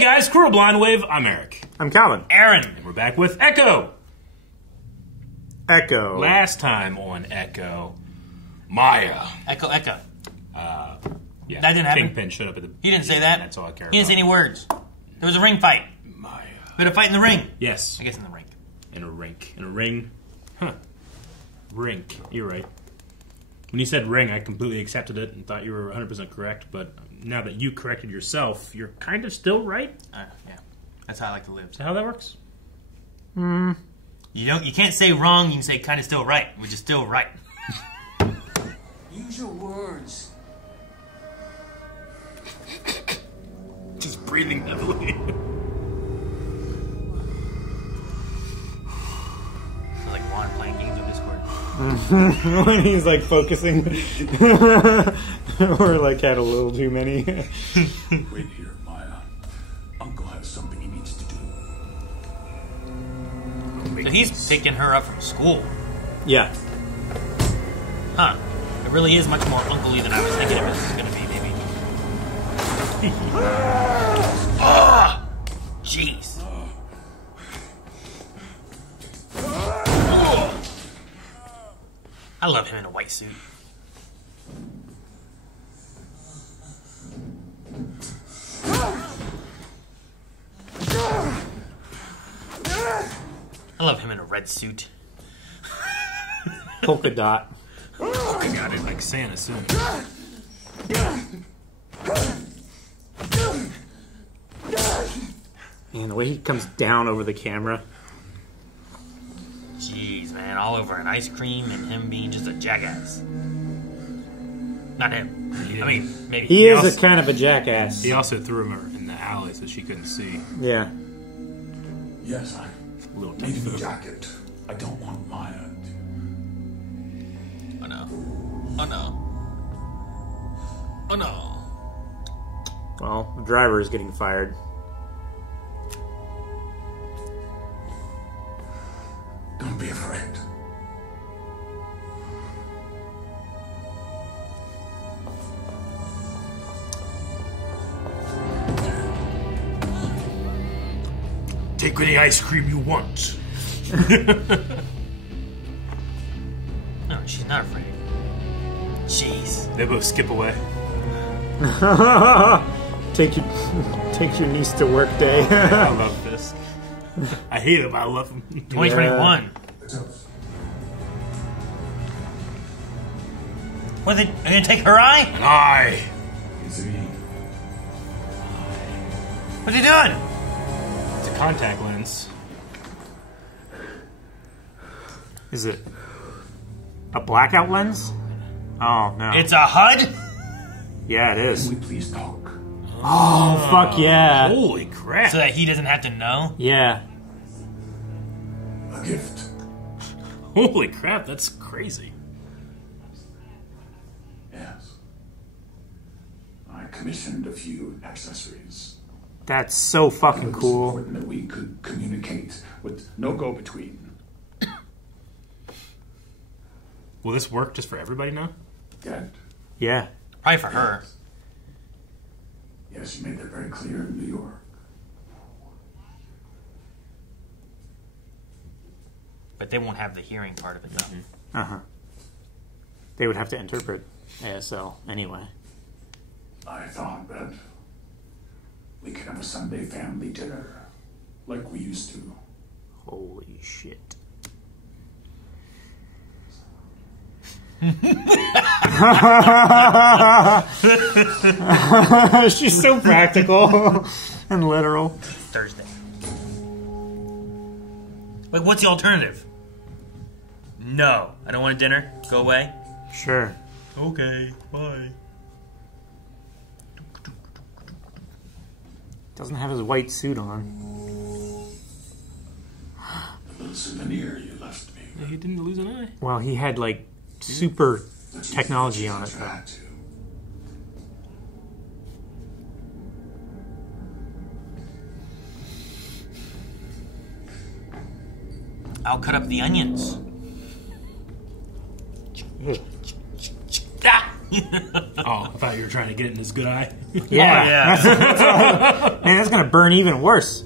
guys, Crew of Blind Wave. I'm Eric. I'm Calvin. Aaron. And we're back with Echo. Echo. Last time on Echo, Maya. Echo. Yeah, That didn't happen. Kingpin showed up at the... He didn't say that. That's all I care He didn't about. say any words. There was a ring fight. Maya. We had a fight in the ring. Yes. I guess in the ring. In a rink. In a ring. Huh. Rink. You're right. When you said ring, I completely accepted it and thought you were 100% correct, but now that you corrected yourself, you're kind of still right? Yeah. That's how I like to live. Is that how that works? You can't say wrong, you can say kind of still right, which is still right. Use your words. Just breathing heavily. Sounds like Juan playing games with Discord. When he's like focusing, or like had a little too many. Wait here, Maya. Uncle has something he needs to do. So he's picking her up from school. Yeah. Huh. It really is much more uncle-y than I was thinking it was going to be, maybe. Ah! Jeez. I love him in a white suit. I love him in a red suit. Polka dot. I got it like Santa soon. Man, the way he comes down over the camera. Jeez, man, all over an ice cream and him being just a jackass. Not him. I mean, maybe. He is also- a kind of a jackass. He also threw him in the alley so she couldn't see. Yeah. Yes, I A little need a new tough. jacket. I don't want Maya to... Oh no. Oh no. Oh no. Well, the driver is getting fired. Don't be afraid. Take any ice cream you want. No, she's not afraid. Jeez. They both skip away. Take your niece to work day. I love Fisk. I hate him, but I love him. 2021. What are they gonna take her eye? An eye. What's he doing? It's a contact lens. Is it a blackout lens? Oh, no. It's a HUD? Yeah, it is. Can we please talk? Oh, fuck yeah. Holy crap. So that he doesn't have to know? Yeah. A gift. Holy crap, that's crazy. Yes. I commissioned a few accessories. That's so fucking It was cool. important that we could communicate with no go-between. Will this work just for everybody now? Yet, Yeah. Probably for her. yes, you made that very clear in New York. But they won't have the hearing part of it, though. Uh-huh. They would have to interpret ASL anyway. I thought that we could have a Sunday family dinner like we used to. Holy shit. She's so practical and literal. Thursday. Like, what's the alternative? No. I don't want a dinner. Go away. Sure. Okay. Bye. Doesn't have his white suit on. The little souvenir you left me. Yeah, he didn't lose an eye. Well, he had like super technology on it. I had to. I'll cut up the onions. I'll Oh, I thought you were trying to get it in his good eye. Yeah. Man, that's gonna burn even worse.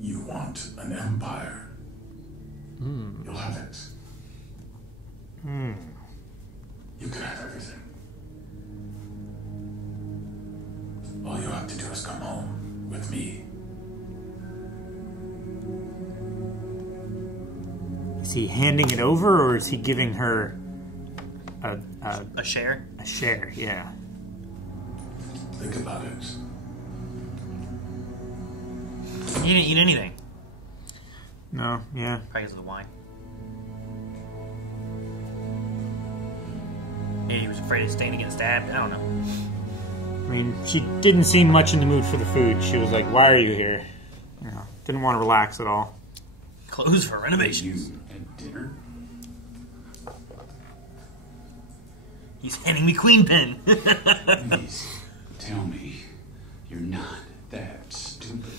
You want an empire. You'll have it. You can have everything. All you have to do is come home with me. Is he handing it over, or is he giving her a share? a share? Yeah. Think about it. He didn't eat anything. No. Yeah. Probably because of the wine. Maybe he was afraid of staying to get stabbed. I don't know. I mean, she didn't seem much in the mood for the food. She was like, "Why are you here?" You know, didn't want to relax at all. Clothes for renovations. You and dinner? He's handing me Queenpin. Please, tell me you're not that stupid.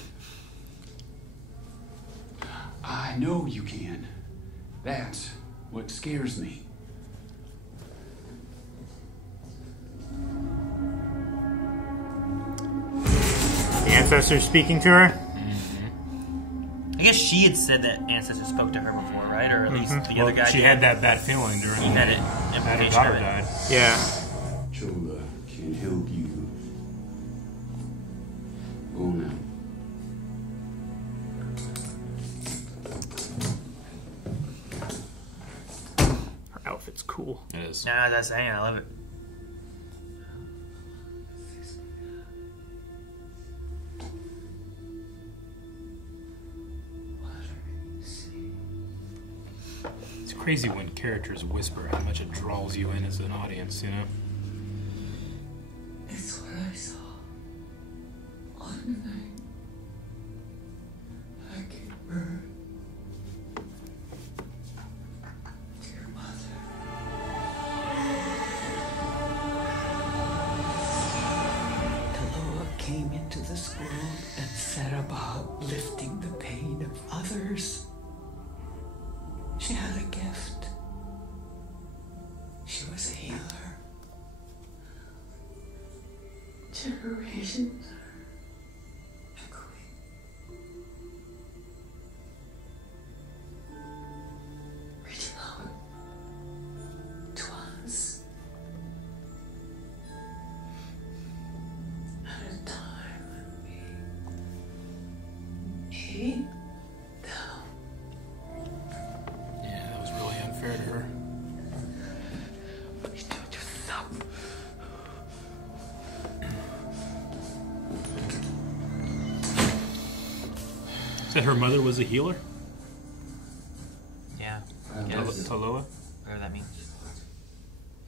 I know you can. That's what scares me. The ancestor speaking to her. I guess she had said that Ancestor spoke to her before, right? Or at least the other guy. She had that bad feeling during He had it. that her Implication daughter of it. died. Yeah. Chola can help you. Go now. Her outfit's cool. It is. No, as I was saying, I love it. It's crazy when characters whisper how much it draws you in as an audience, you know? It's what I saw. One night. I gave birth. Dear mother. Taloa came into this world and set about lifting the pain of others. She had a gift. She was a healer. Generations are echoing. Reaching out to us. At a time when we need them. Yeah, that was really unfair to her. We told you something. Said her mother was a healer? Yeah. Taloa? Whatever that means.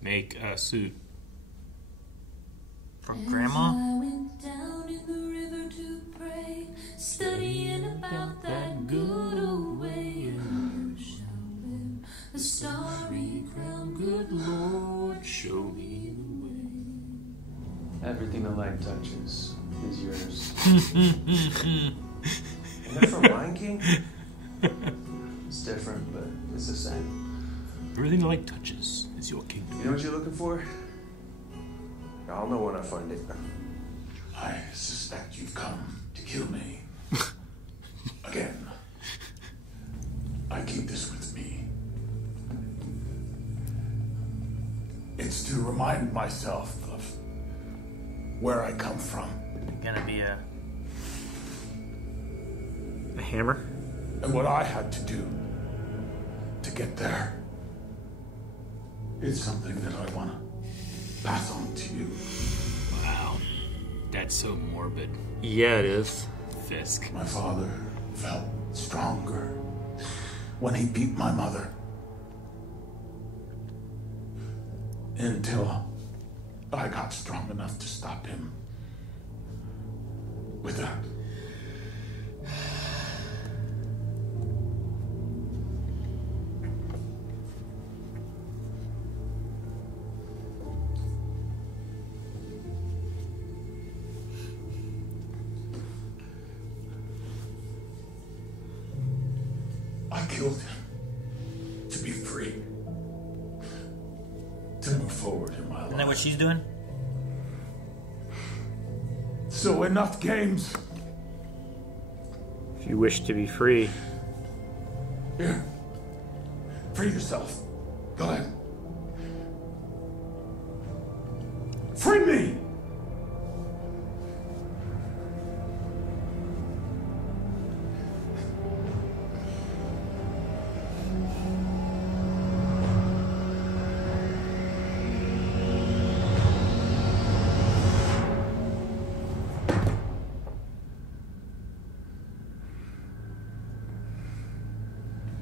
Make a suit. For Grandma? I went down in the river to pray, studying about that good old way. And you shall wear the starry crown, good Lord, show me the way. Everything the light touches is yours. And they're from Lion King? It's different, but it's the same. Everything the light touches is your kingdom. You know what you're looking for? I'll know when I find it. I suspect you've come to kill me. Again. I keep this with me. It's to remind myself of where I come from Gonna be a. A hammer. and what I had to do to get there. It's something that I want to pass on to you. Wow. That's so morbid. Yeah, it is. Fisk. My father felt stronger when he beat my mother. Until I got strong enough to stop him with that. to move forward in my life. Isn't that what she's doing? So enough games. If you wish to be free. Here. Free yourself. Go ahead. Free me!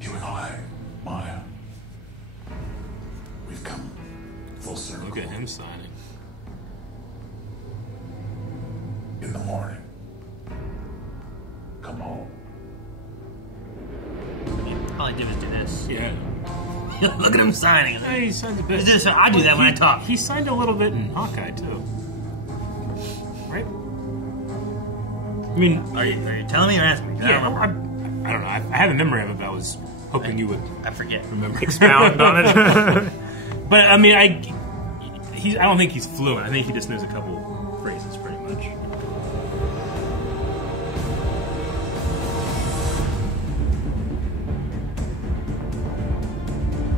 You and I, Maya, we've come full circle. Look at him signing. In the morning. Come home. All I did was do this. Yeah. Look at him signing. Hey, he signed a bit. I do that when I talk. He signed a little bit in Hawkeye too, right? I mean, Are you telling me or asking me? yeah. I don't remember. I don't know. I have a memory of it, but I was hoping you would I forget. remember. Expound on it. But I mean, I don't think he's fluent. I think he just knows a couple phrases, pretty much.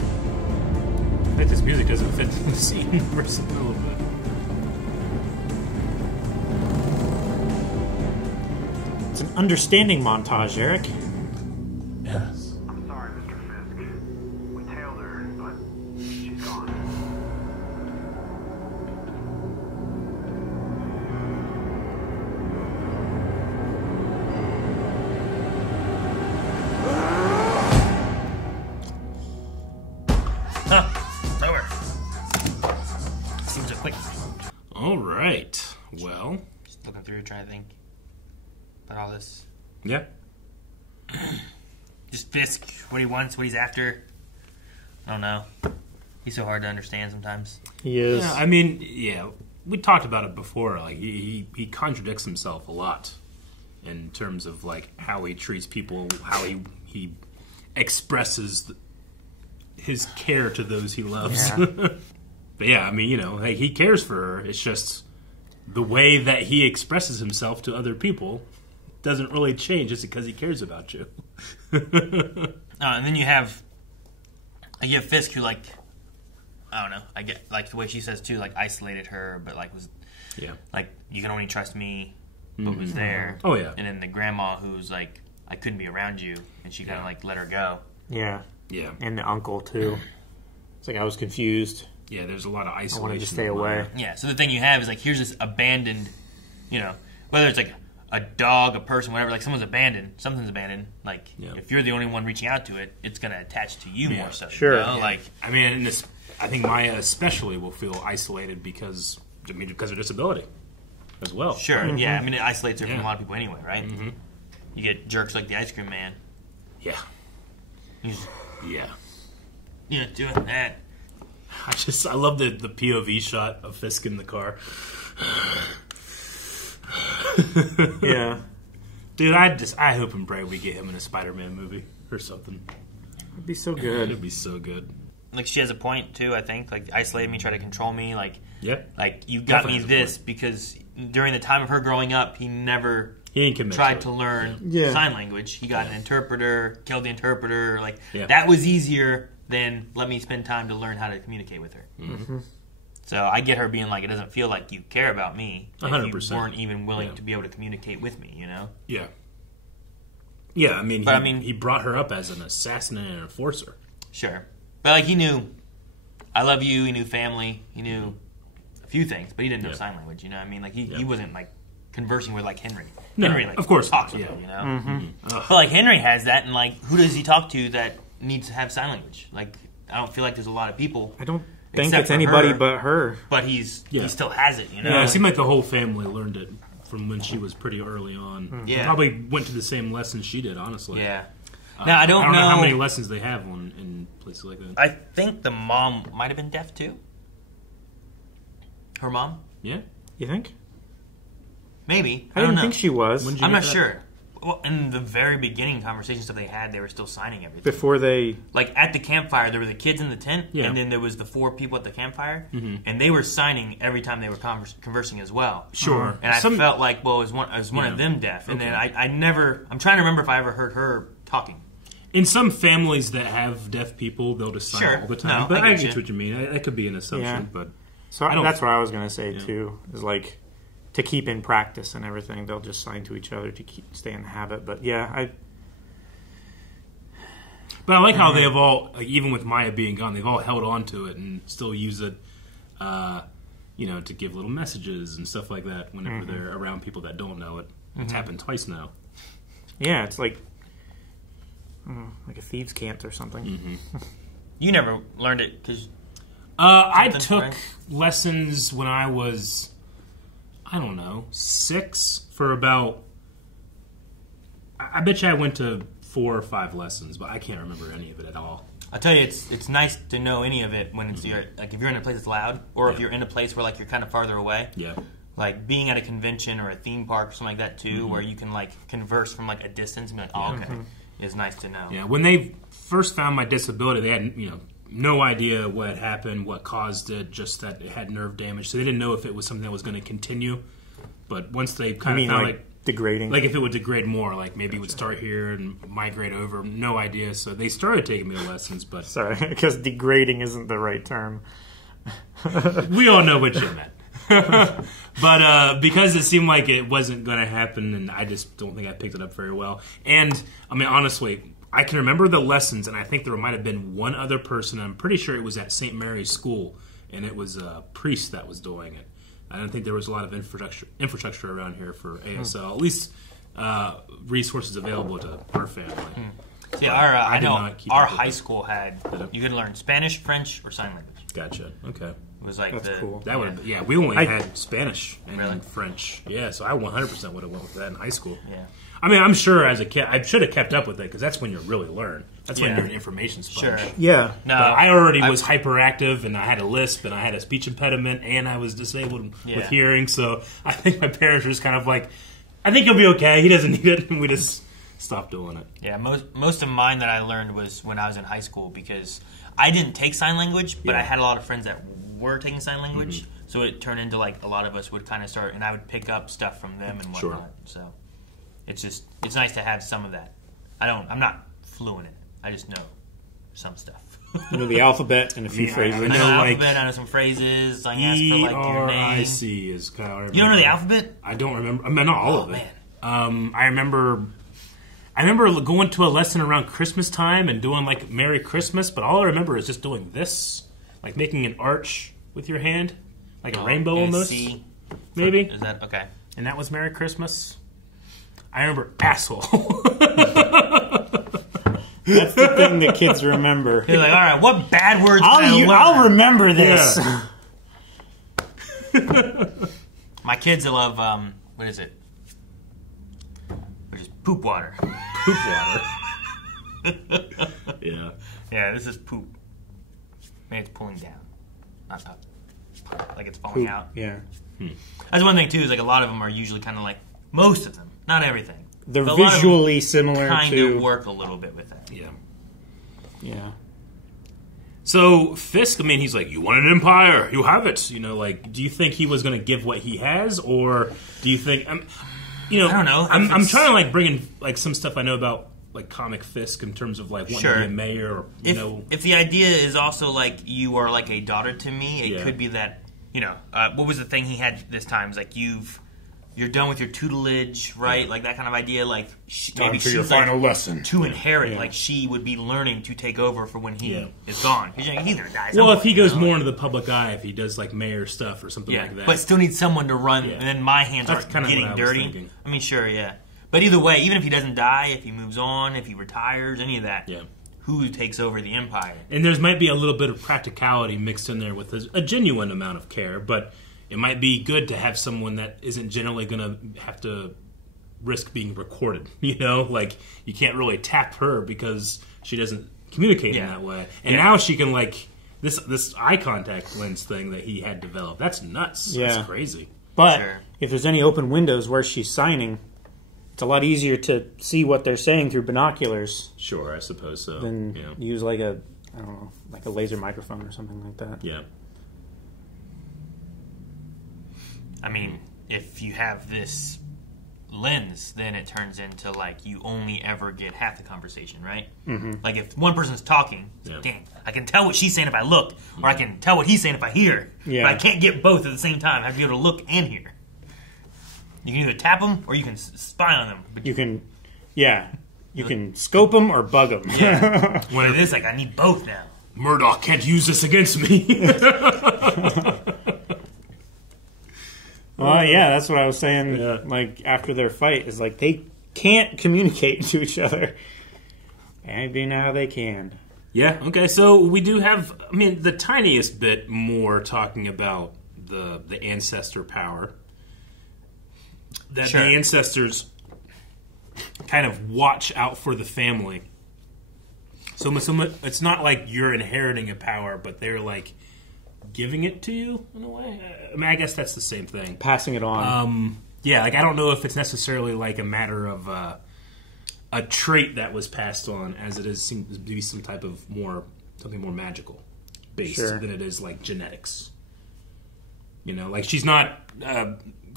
I think this music doesn't fit the scene for a little bit. It's an understanding montage, Eric. Yes. I'm sorry, Mr. Fisk. We tailed her, but she's gone. Huh. Over. Seems so quick. All right. Well, Just looking through, trying to think about all this. yeah. Just Fisk, what he wants, what he's after. I don't know. He's so hard to understand sometimes. He is. Yeah, I mean, yeah, we talked about it before. Like he contradicts himself a lot in terms of like how he treats people, how he expresses his care to those he loves. Yeah. But yeah, I mean, you know, like he cares for her. It's just the way that he expresses himself to other people doesn't really change just because he cares about you. And then you have Fisk who, like, I don't know, I get, like, the way she says too, like, isolated her, but, like, was, Yeah. like, you can only trust me, but was there. Oh, yeah. And then the grandma who's, like, I couldn't be around you, and she kind of, like, let her go. Yeah. Yeah. And the uncle, too. It's like I was confused. Yeah, there's a lot of isolation. I wanted to stay away. Yeah, so the thing you have is, like, here's this abandoned, you know, whether it's, like, a dog, a person, whatever, like, something's abandoned, like, Yeah. if you're the only one reaching out to it, it's going to attach to you more so. Sure. You know? Yeah. Like, I mean, and this, I think Maya especially will feel isolated because of disability as well. sure, yeah, I mean, it isolates her from Yeah. a lot of people anyway, right? Mm-hmm. You get jerks like the ice cream man. Yeah. He's, Yeah. doing that. I love the POV shot of Fisk in the car. Yeah. Dude, I hope and pray we get him in a Spider-Man movie or something. It'd be so good. It'd be so good. Like, she has a point, too, I think. Like, isolate me, try to control me. Like, Yeah. like you got Definitely me has a this because during the time of her growing up, he never He ain't commit tried to to it. learn Yeah. sign language. He got an interpreter, killed the interpreter. Like, Yeah. that was easier than let me spend time to learn how to communicate with her. Mm-hmm. So I get her being like, it doesn't feel like you care about me if 100%. you weren't even willing Yeah. to be able to communicate with me, you know? Yeah. Yeah, I mean, But, I mean- he brought her up as an assassin and an enforcer. Sure. But, like, he knew, I love you, he knew family, he knew a few things, but he didn't know Yeah. sign language, you know what I mean? Like, he Yeah. wasn't, like, conversing with, like, Henry. No, Henry, like, of course talks not, with yeah. him, you know? Mm-hmm. But, like, Henry has that, and, like, who does he talk to that needs to have sign language? Like, I don't feel like there's a lot of people, I don't think Except it's for anybody her. but her. but Yeah. he still has it, you know? Yeah, it seemed like the whole family learned it from when she was pretty early on. Yeah. Probably went to the same lessons she did, honestly. Yeah. Now, I don't know know how many lessons they have in places like that. I think the mom might have been deaf, too. Her mom? Yeah? You think? Maybe. I don't didn't know. think she was. When did you I'm get not that? sure. Well, in the very beginning conversations that they had, they were still signing everything. Before they... Like, at the campfire, there were the kids in the tent, and then there was the 4 people at the campfire, and they were signing every time they were conversing as well. Sure. And I felt like, well, was one of them deaf? And then I never... I'm trying to remember if I ever heard her talking. In some families that have deaf people, they'll just sign all the time. No, but I get get what you mean. That could be an assumption, but... So that's what I was going to say, too, is like... To keep in practice and everything, they'll just sign to each other to stay in the habit. But yeah, But I like how they have all, like, even with Maya being gone, they've all held on to it and still use it, to give little messages and stuff like that whenever they're around people that don't know it. It's happened twice now. Yeah, it's like a thieves' cant or something. You never learned it because I took lessons when I was, I don't know, 6 for about, I bet you I went to 4 or 5 lessons, but I can't remember any of it at all. I'll tell you, it's nice to know any of it when it's like if you're in a place that's loud, or if you're in a place where like you're kind of farther away. Yeah. Like being at a convention or a theme park or something like that too, where you can like converse from like a distance and be like, oh, okay, is nice to know. Yeah. When they first found my disability, they had no idea what had happened, what caused it, just that it had nerve damage. So they didn't know if it was something that was going to continue. But once they kind of found degrading, like if it would degrade more, like maybe it would start here and migrate over, no idea. So they started taking me to lessons, but sorry, because degrading isn't the right term. We all know what you meant. But because it seemed like it wasn't going to happen, and I just don't think I picked it up very well. And I mean, honestly, I can remember the lessons, and I think there might have been one other person. I'm pretty sure it was at St. Mary's School, and it was a priest that was doing it. I don't think there was a lot of infrastructure around here for ASL, at least resources available to our family. See, I know our high school had, you could learn Spanish, French, or sign language. Gotcha. Okay. It was like That's cool. That would we only had Spanish and French. Yeah, so I 100% would have went with that in high school. Yeah. I mean, I'm sure as a kid, I should have kept up with it because that's when you really learn. That's when you're an information sponge. Sure. Yeah. No, but I already was hyperactive, and I had a lisp, and I had a speech impediment, and I was disabled with hearing. So I think my parents were just kind of like, I think he'll be okay. He doesn't need it. And we just stopped doing it. Yeah, most of mine that I learned was when I was in high school because I didn't take sign language, but I had a lot of friends that were taking sign language. So it turned into like a lot of us would kind of start, and I would pick up stuff from them and whatnot. Sure. So it's nice to have some of that. I'm not fluent in it. I just know some stuff. You know the alphabet and a few phrases. I know the alphabet. I know some phrases. I ask for like your name. E-R-I-C is kind of. You don't know the alphabet? I don't remember. I mean, not all of it. Man. I remember going to a lesson around Christmas time and doing like Merry Christmas, but all I remember is just doing this, like making an arch with your hand, like a rainbow almost. C. Maybe. Is that okay? And that was Merry Christmas. I remember asshole. That's the thing that kids remember. You're like, all right, what bad words can I learn? I'll remember this. Yeah. My kids love, what is it? Which is poop water. Poop water. Yeah. Yeah, this is poop. Maybe it's pulling down, not up. Like it's falling out. Yeah. That's one thing, too, is like a lot of them are usually kind of like, most of them, not everything. They're but visually similar kind to... of work a little bit with that. Yeah. Yeah. So Fisk, I mean, he's like, you want an empire, you have it. You know, like, do you think he was going to give what he has, or do you think, I don't know. I'm trying to like bring in like some stuff I know about like comic Fisk in terms of like wanting to be a mayor, or if the idea is also like you are like a daughter to me, it could be that what was the thing he had this time? Is like you're done with your tutelage, right? Like that kind of idea. Like maybe she's your final lesson to inherit. Like she would be learning to take over for when he is gone. He's gonna die. Well, if he goes more into the public eye, if he does like mayor stuff or something like that, but still needs someone to run, and then my hands aren't getting dirty. I mean, sure, yeah. But either way, even if he doesn't die, if he moves on, if he retires, any of that, who takes over the empire? And there might be a little bit of practicality mixed in there with a genuine amount of care, but it might be good to have someone that isn't generally going to have to risk being recorded. Like you can't really tap her because she doesn't communicate in that way. And now she can like this eye contact lens thing that he had developed. That's nuts. Yeah. That's crazy. But if there's any open windows where she's signing, it's a lot easier to see what they're saying through binoculars Sure, I suppose so. than Yeah. use like a, I don't know, like a laser microphone or something like that. Yeah. I mean, if you have this lens, then it turns into like you only ever get half the conversation, right? Mm-hmm. Like if one person's talking, it's like, dang, I can tell what she's saying if I look, or I can tell what he's saying if I hear. Yeah. But I can't get both at the same time. I have to be able to look and hear. You can either tap them or you can spy on them. But You can, you can scope them or bug them. yeah. When it is like, I need both now. Murdoch can't use this against me. Well, yeah, that's what I was saying. Yeah. Like after their fight, is like they can't communicate to each other. Maybe now they can. Yeah, okay, so we do have, I mean, the tiniest bit more talking about the ancestor power. That Sure. the ancestors kind of watch out for the family. So it's not like you're inheriting a power, but they're like giving it to you in a way. I mean, I guess that's the same thing. Passing it on. Yeah, like I don't know if it's necessarily like a matter of a trait that was passed on, as it is seems to be some type of something more magical based Sure. than it is like genetics. You know, like she's not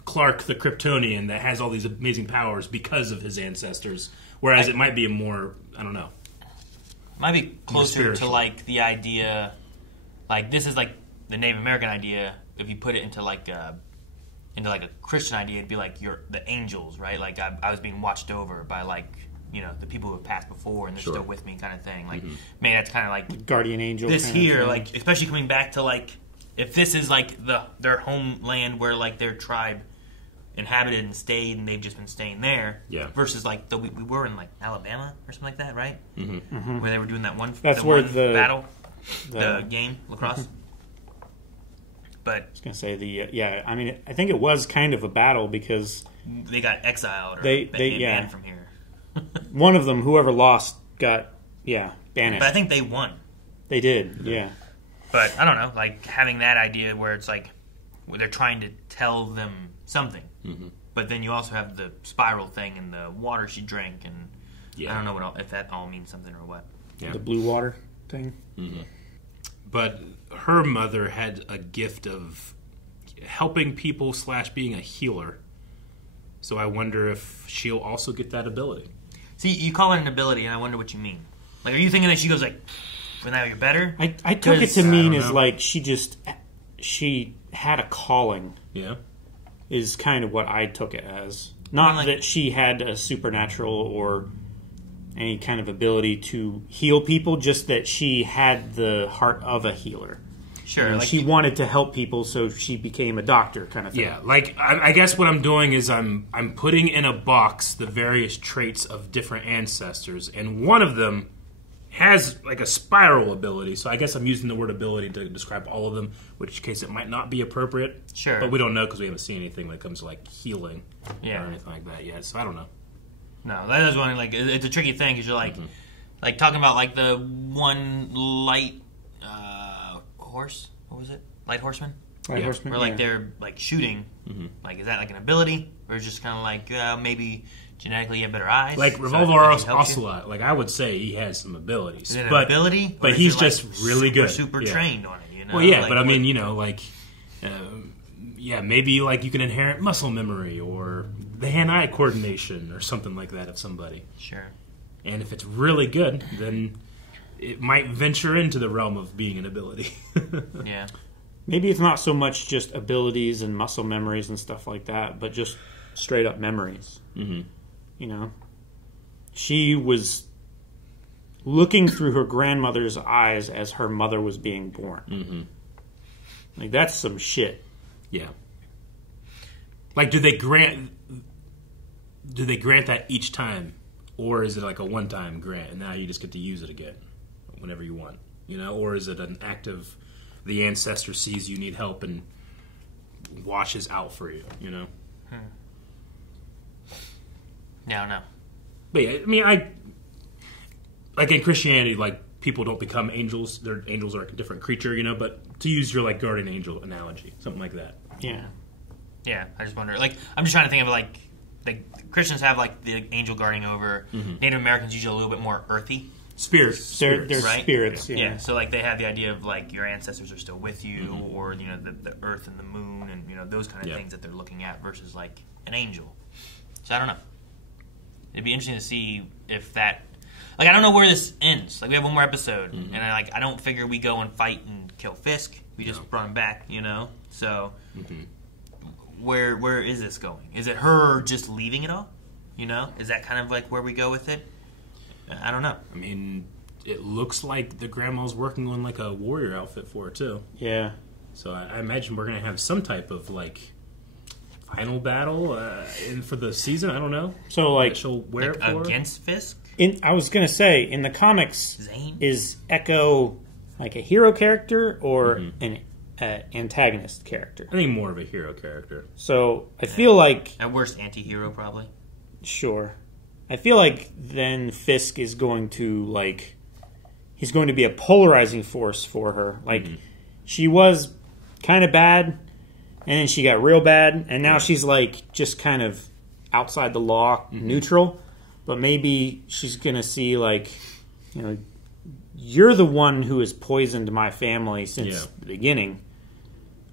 Clark the Kryptonian that has all these amazing powers because of his ancestors, whereas it might be a more, I don't know. Might be closer to spiritual. like the idea, like this is like the Native American idea. If you put it into like a Christian idea, it'd be like you're the angels, right? Like I was being watched over by like the people who have passed before and they're Sure. still with me, kind of thing. Like maybe that's kind of like Guardian angel. this kind of here, thing. like especially coming back to like if this is like their homeland where like their tribe inhabited and stayed and they've just been staying there. Yeah. Versus like we were in like Alabama or something like that, right? Mm-hmm. Where they were doing that one. That's the where one the- battle, the- the game lacrosse. But I was gonna say I mean, I think it was kind of a battle because they got exiled or They- banned yeah. from here. one of them, whoever lost, got banished. But I think they won. They did. Yeah. But I don't know, like having that idea where it's like where they're trying to tell them something. Mm-hmm. But then you also have the spiral thing and the water she drank, and Yeah. I don't know if that all means something or what. Yeah. The blue water thing. But her mother had a gift of helping people / being a healer. So I wonder if she'll also get that ability. See, you call it an ability, and I wonder what you mean. Like, are you thinking that she goes like, "Well, now you're better"? I took it 'Cause- to mean don't as know. like she had a calling. Yeah. Is kind of what I took it as. Not Like- that she had a supernatural or any kind of ability to heal people, just that she had the heart of a healer. Sure, And like she wanted to help people, so she became a doctor kind of thing. Yeah, like I guess what I'm doing is I'm putting in a box the various traits of different ancestors, and one of them has like a spiral ability. So I guess I'm using the word ability to describe all of them, which case it might not be appropriate. Sure. But we don't know because we haven't seen anything when it comes to like healing Yeah. or anything like that yet. So I don't know. No, that is one. Like, it's a tricky thing because you're like talking about like the one light horse. What was it? Light horseman. Light horseman, Where like yeah. they're like shooting. Like, is that like an ability, or is it just kind of like maybe genetically you have better eyes? Like so Revolver it helps you? Ocelot, like I would say he has some abilities. Is it an but, ability? Or But is he's it, like, just really good. Super Yeah. trained on it. You know? Well, yeah, Like, but I mean, what- maybe like you can inherit muscle memory or the hand-eye coordination or something like that of somebody. Sure. And if it's really good, then it might venture into the realm of being an ability. Yeah. Maybe it's not so much just abilities and muscle memories and stuff like that, but just straight up memories. Mm-hmm. You know? She was looking through her grandmother's eyes as her mother was being born. Mm-hmm. Like, that's some shit. Yeah. Like, do they grant that each time, or is it like a one-time grant and now you just get to use it again whenever you want? You know, or is it an active? The ancestor sees you need help and washes out for you. You know. Yeah, I don't know. But yeah, I mean, like in Christianity, like people don't become angels. Their angels are like a different creature, you know. But to use your like guardian angel analogy, something like that. Yeah. Yeah, I just wonder. Like, I'm just trying to think of like Christians have like the angel guarding over. Native Americans usually a little bit more earthy. Spirits. They're right? spirits. Yeah. So like they have the idea of like your ancestors are still with you, or the earth and the moon, and those kind of things that they're looking at versus like an angel. So I don't know. It'd be interesting to see if that. Like I don't know where this ends. Like we have one more episode, and I don't figure we go and fight and kill Fisk. We just brought him back, So where is this going? Is it her just leaving it all? Is that kind of like where we go with it? I don't know. I mean, it looks like the grandma's working on like a warrior outfit for her too. Yeah. So I imagine we're gonna have some type of like final battle for the season. I don't know. So like she'll wear it for against Fisk. I was gonna say in the comics, Zane? is Echo like a hero character or an antagonist character? I think more of a hero character. So I feel like At worst, anti-hero probably. sure. I feel like then Fisk is going to he's going to be a polarizing force for her. Like she was kind of bad, and then she got real bad, and now she's like just kind of outside the law, neutral. But maybe she's gonna see you're the one who has poisoned my family since the beginning.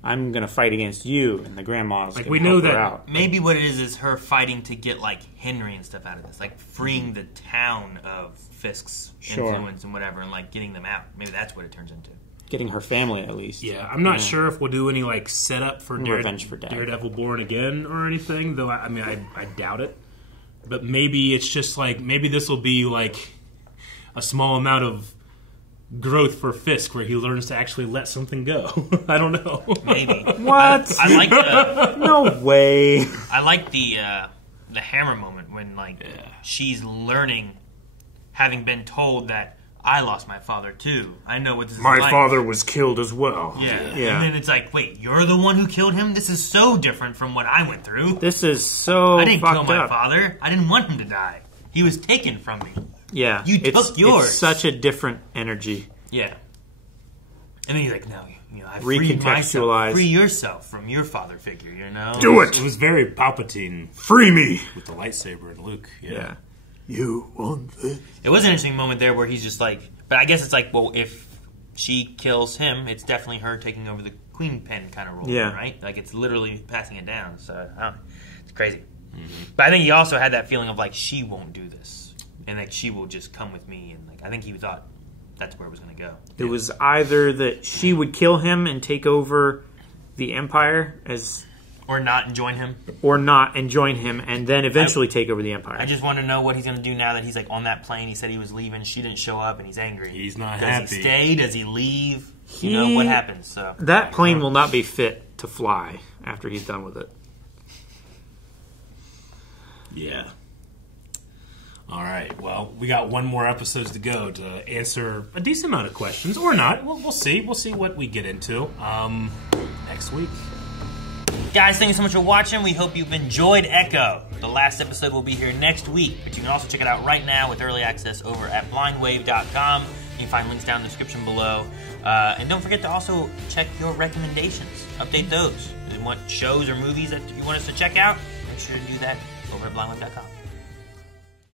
I'm gonna fight against you, and the grandma's like gonna we know help her that out. Maybe what it is her fighting to get like Henry and stuff out of this, like freeing the town of Fisk's influence and whatever, and like getting them out. Maybe that's what it turns into. Getting her family at least. Yeah, I'm not sure if we'll do any like setup for Revenge for Dad. Daredevil Born Again or anything. Though I doubt it. But maybe it's just like maybe this will be like a small amount of growth for Fisk, where he learns to actually let something go. I don't know. Maybe. What? I like the No way. I like the hammer moment when she's learning, having been told that I lost my father too. I know what this is like. My father was killed as well. Yeah. Yeah. And then it's like, wait, you're the one who killed him? This is so different from what I went through. This is so I didn't kill fucked my up. father. I didn't want him to die. He was taken from me. Yeah. You took yours. It's such a different energy. Yeah. And then he's like, no, I freed myself. Recontextualize. Free yourself from your father figure, Do it! It was very Palpatine Free me! with the lightsaber and Luke. Yeah. You want this? It was an interesting moment there where he's just like, but I guess it's like, well, if she kills him, it's definitely her taking over the Queenpin kind of role, right? Like it's literally passing it down. So I don't know. It's crazy. But I think he also had that feeling of like she won't do this, and that she will just come with me, and like I think he thought that's where it was going to go. It was either that she would kill him and take over the Empire Or not and join him. or not and join him and then eventually take over the Empire. I just want to know what he's going to do now that he's like on that plane. He said he was leaving. She didn't show up, and he's angry. He's not Does happy. he stay? Does he leave? What happens? So That plane will not be fit to fly after he's done with it. Yeah. All right. Well, we got one more episodes to go to answer a decent amount of questions, or not. We'll see. We'll see what we get into next week. Guys, thank you so much for watching. We hope you've enjoyed Echo. The last episode will be here next week, but you can also check it out right now with early access over at blindwave.com. You can find links down in the description below. And don't forget to also check your recommendations. Update those. If you want shows or movies that you want us to check out, make sure to do that over at blindwave.com.